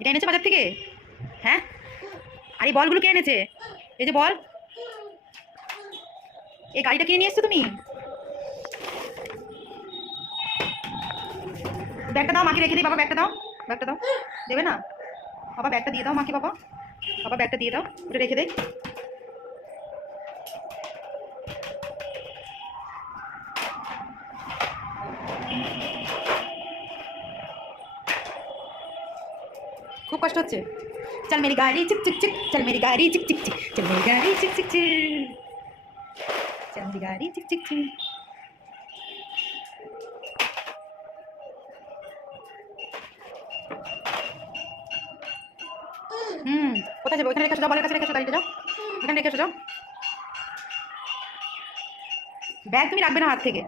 এটা এনেছে বাজার থেকে? হ্যাঁ? আর এই বলগুলো কে এনেছে? এই যে বল। এই গাড়িটা কিনে নিয়ে এসছো তুমি? ব্যাগটা দাও, মাকে রেখে দিই, বাবা, ব্যাগটা দাও। ব্যাগটা দাও। দেবে না? বাবা, ব্যাগটা দিয়ে দাও মাকে, বাবা। বাবা, ব্যাগটা দিয়ে দাও। ওটা রেখে দে। খুব কষ্ট হচ্ছে। চল মেরি গাড়ি চিক চিক চিক, চল মেরি গাড়ি চিক চিক চিক, চল মেরি গাড়ি চিক চিক চিক, চল মেরি গাড়ি চিক চিক চিক। হুম, কোথায় যাব? ওখানে রেখে যাও, বলের কাছে রেখে গাড়িটা যাও। এখানে রেখে যাও। ব্যাগ তুমি রাখবে না হাত থেকে।